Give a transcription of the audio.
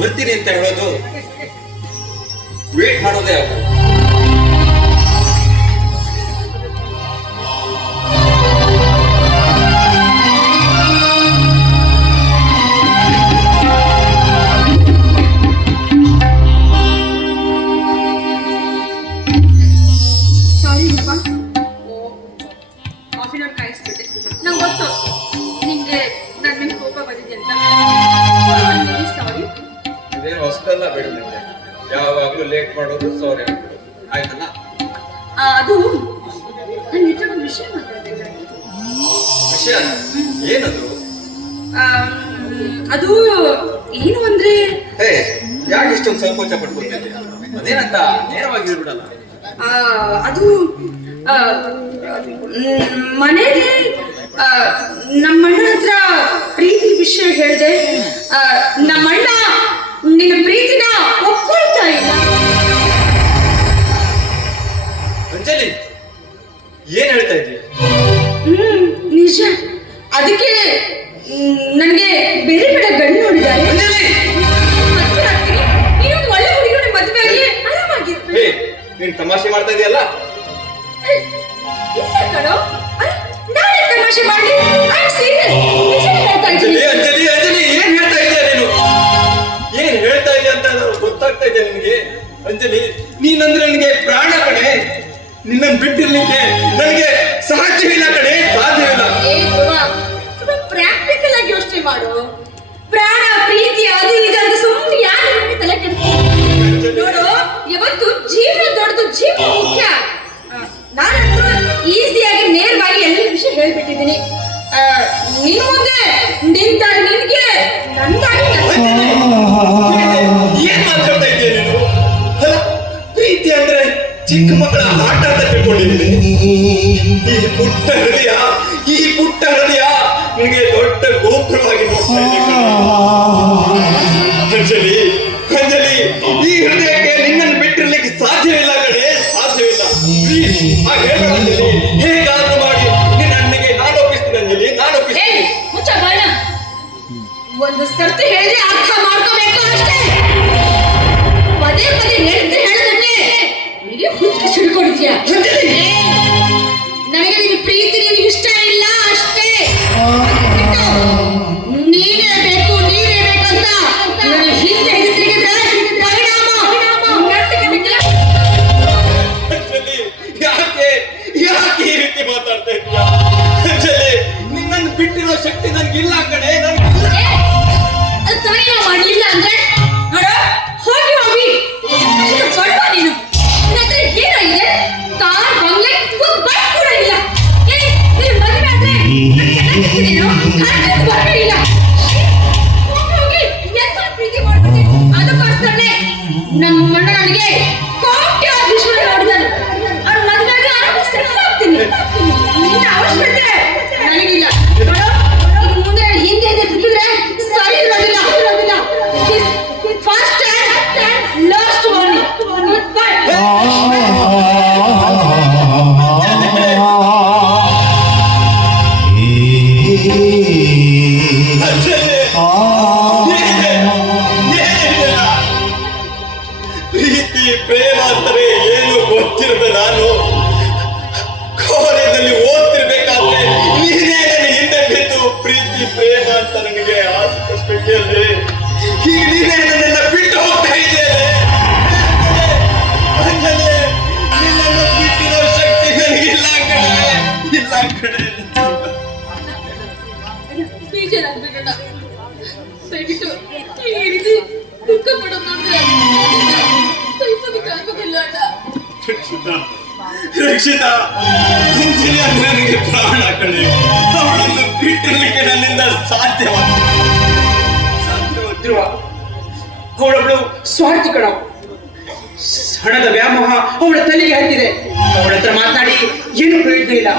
ಬರ್ತೀನಿ ಅಂತ ಹೇಳೋದು ವೇಟ್ ಮಾಡೋದೇ ಆಗ. ಇದೇನು ಅಷ್ಟೆಲ್ಲ ಬೇಡ ನಿಮಗೆ, ಯಾವಾಗ್ಲೂ ಲೇಟ್ ಮಾಡೋದು ಸಾರಿ ಆಗ್ಬಿಡೋದು, ಆಯ್ತಲ್ಲ? ಅದು ನನ್ನ ಹತ್ರ ಒಂದು ವಿಷಯ ಮಾತಾಡ್ಬೇಕಾಗಿತ್ತು. ವಿಷಯ ಏನದು? ಅದು ಏನು ಅಂದ್ರೆ, ಹೇ ಯಾಕೆ ಇಷ್ಟೊಂದು ಸಂಕೋಚ ಪಡ್ಕೊತಿದ್ದೆ? ಅದೇನಂತ ನೇರವಾಗಿ ಹೇಳ್ಬಿಡಲ್ಲ. ಅದು ಮನೇಲಿ ನಮ್ಮಣ್ಣ ಹತ್ರ ಪ್ರೀತಿ ವಿಷಯ ಹೇಳಿದೆ. ನಮ್ಮಣ್ಣ ನಿನ್ನ ಪ್ರೀತಿನ ಒಪ್ಕೊಳ್ತಾ ಇಲ್ಲ. ಅಂಜಲಿ, ಏನ್ ಹೇಳ್ತಾ ಇದ್ದೀಯ? ನಿಜ. ಅದಕ್ಕೆ ನನಗೆ ಬೇರೆ ಕಡೆ ಗಂಡು ನೋಡಿದ್ದಾರೆ. ಇನ್ನೊಂದು ಒಳ್ಳೆ ಹುಡುಗಿ ಮದುವೆ ಆಗಿ ಆರಾಮಾಗಿರ್ಬೇಕು. ನೀನ್ ತಮಾಷೆ ಮಾಡ್ತಾ ಇದೆಯಲ್ಲ? ಇಲ್ಲ ಕಣೋ, ನಾನೇ ತಮಾಷೆ ಮಾಡಿ ಅಂಜಲಿ ಅಂಜಲಿ ಅಂಜಲಿ, ಏನ್ ಹೇಳ್ತಾ ಇದೆಯಾ ನೀನು? ಏನ್ ಹೇಳ್ತಾ ಇದೆಯಾ ಅಂತ ಗೊತ್ತಾಗ್ತಾ ಇದೆ ನಿನ್ಗೆ? ಅಂಜಲಿ, ನೀನಂದ್ರೆ ನನಗೆ ಪ್ರಾಣ ಕಣೆ. ನಿನ್ನನ್ನು ಬಿಟ್ಟಿರ್ಲಿಕ್ಕೆ ನನಗೆ ಸಾಧ್ಯವಿಲ್ಲ ಕಣೆ, ಸಾಧ್ಯವಿಲ್ಲ. ಪ್ರಾಕ್ಟಿಕಲ್ ಆಗಿ ಯೋಚನೆ ಮಾಡು. ಪ್ರಾಣ ಪ್ರೀತಿ ಅದು ಇದು ಅಂತ ಸುಮ್ಮನೆ ಯಾರು ತಲೆ ಕೆಡಿಸ್ಕೊಂಡು ನೋಡು. ಯಾವತ್ತು ಜೀವನ ದೊಡ್ಡದು, ಜೀವನ ಮುಖ್ಯ. ನಾನಂತೂ ಈಸಿಯಾಗಿ ನೇರವಾಗಿ ಎಲ್ಲ ವಿಷಯ ಹೇಳ್ಬಿಟ್ಟಿದ್ದೀನಿ. ನಿನ್ ಮುಂದೆ ನಿಂತಾಗ ನಿನ್ಗೆ ನಂದಾಗಿ ಏನ್ ಮಾತಾಡ್ತಾ ಇದೆಯಾ ನೀನು? ಪ್ರೀತಿ ಅಂದ್ರೆ ಚಿಕ್ಕ ಮಕ್ಕಳ ಆಟ ಅಂತ ತಿಳ್ಕೊಂಡಿದ್ದೀನಿ. ಈ ಪುಟ್ಟ ಹೃದಯ ನಿನಗೆ ದೊಡ್ಡ ಗೋಪುರವಾಗಿ ನೋಡ್ತಾ ಇದ್ದೀನಿ. ಅಂಜಲಿ ಅಂಜಲಿ, ಈ ಹೃದಯಕ್ಕೆ ನಿನ್ನನ್ನು ಬಿಟ್ಟಿರ್ಲಿಕ್ಕೆ ಸಾಧ್ಯವಿಲ್ಲ ಕಡೆ, ಸಾಧ್ಯವಿಲ್ಲ. ಹೇಗಾದ್ರೂ ಮಾಡಿ ನಿನ್ನ ಅಣ್ಣಗೆ ನಾನು ಒಪ್ಪಿಸ್ತೀನಿ ಅಂಜಲಿ, ನಾನು ಒಪ್ಪಿಸ್ತೀನಿ. ಮುಚ್ಚ ಬಾಣ. ಒಂದು ಸರ್ತಿ ಹೇಳಿದ್ರೆ ಅರ್ಥ ಮಾಡ್ಕೋಬೇಕು ಅಷ್ಟೇ. ಪದೇ ಪದೇ ಹೇಳಿದ್ರೆ ಹೇಳಿದ್ರೆ ನಿನಗೆ ಹುಚ್ಚು ಚಿಡ್ಕೊಡ್ತೀಯ. ನನಗೆ ನಿನ್ನ ಪ್ರೀತಿ ನಿನಗೆ ಇಷ್ಟ ಇಲ್ಲ ಅಷ್ಟೇ. ನೀನೇ ಬೇಕಂತ ನನ್ನ ಹಿಂದೆ ಹಿಡಿದ್ರೆ ಪರಿಣಾಮ ಯಾಕೆ ಈ ರೀತಿ ಮಾತಾಡ್ತಾ ಇದ್ದೀಯ? ಅಂಜಲಿ, ನಿನ್ನನ್ನು ಬಿಟ್ಟಿರೋ ಶಕ್ತಿ ನನ್ಗಿಲ್ಲ ಕಣೆ, ಮಾಡಲಿಲ್ಲ ಅಂದ್ರೆ ನೋಡ, ಹೋಗಿ ಹೋಗಿ ಬಡವ ನೀನು. ನಿನ್ನ ಹತ್ರ ಏನಾಗಿದೆ? ಕಾರ್ ಬಂಗ್ಲೆ ಬೈಕ್ ಕೂಡ ಇಲ್ಲ. ನೀನು ಮದುವೆ ಆದ್ರೆ ಬರಲಿಲ್ಲ. ಹೋಗಿ ಹೋಗಿ ಎಂತ ಪ್ರೀತಿ ಮಾಡ್ಬಿಟ್ಟೆ. ಅದಕ್ಕೋಸ್ಕರನೇ ನಮ್ಮಣ್ಣ ನನಗೆ ಕೋಟ್ಯಾಧೀಶ್ವರ ನೋಡಿದನು. ಅವ್ರ ಮದುವೆಗೆ ಆರಾಮ ಸೆಟ್ಲ್ ಆಗ್ತೀನಿ. ನಿನ್ನ ಅವಶ್ಯಕತೆ ನನಗಿಲ್ಲ. ಮುಂದೆ ಹಿಂದೆ ತಿರುಗಿದ್ರೆ ಸರಿ ಇರೋದಿಲ್ಲ. First and last warning. Good bye. ಪ್ರೀತಿ ಪ್ರೇಮ ಅಂದರೆ ಏನು ಗೊತ್ತಿರದ ನಾನು ಕಾಲೇಜಲ್ಲಿ ಓದ್ತಿರ್ಬೇಕಾದ್ರೆ ನೀನೇ ನನ್ನ ಹಿಂದೆ ಬಿದ್ದು ಪ್ರೀತಿ ಪ್ರೇಮ ಅಂತ ನನಗೆ ಆಸ್ಪತ್ರೆಯಲ್ಲಿ ಈಗ ನೀನೇ ನನ್ನೆಲ್ಲ ಬಿಟ್ಟು ಹೋಗ್ತಾ ಇದ್ದೇನೆ. ನಿನ್ನನ್ನು ಬಿಟ್ಟಿರೋ ಶಕ್ತಿ ನನಗಿಲ್ಲ ಕಣೆ, ಇಲ್ಲ ಕಣೆ. ಬೇಜಾರಾಗ್ಬೇಡ. ದಯವಿಟ್ಟು ಈ ರೀತಿ ದುಃಖ ಪಡೋದು ನೋಡಿದ್ರೆ ಸಹಿಸೋದಕ್ಕಾಗೋದಿಲ್ಲ ಅಣ್ಣ. ರಕ್ಷಿತಾ, ಅಂಜಲಿ ಅಂದ್ರೆ ನನಗೆ ಪ್ರಾಣ ಕಣೆ. ಅವಳನ್ನು ಬಿಟ್ಟಿರ್ಲಿಕ್ಕೆ ನನ್ನಿಂದ ಸಾಧ್ಯವಾಗಿರುವ ಅವಳೊಬ್ಳು ಸ್ವಾರ್ಥಿ ಕಣ. ಹಣದ ವ್ಯಾಮೋಹ ಅವಳ ತಲೆಗೆ ಹತ್ತಿದೆ. ಅವಳ ಹತ್ರ ಮಾತನಾಡಿ ಏನು ಪ್ರಯೋಜನ ಇಲ್ಲ.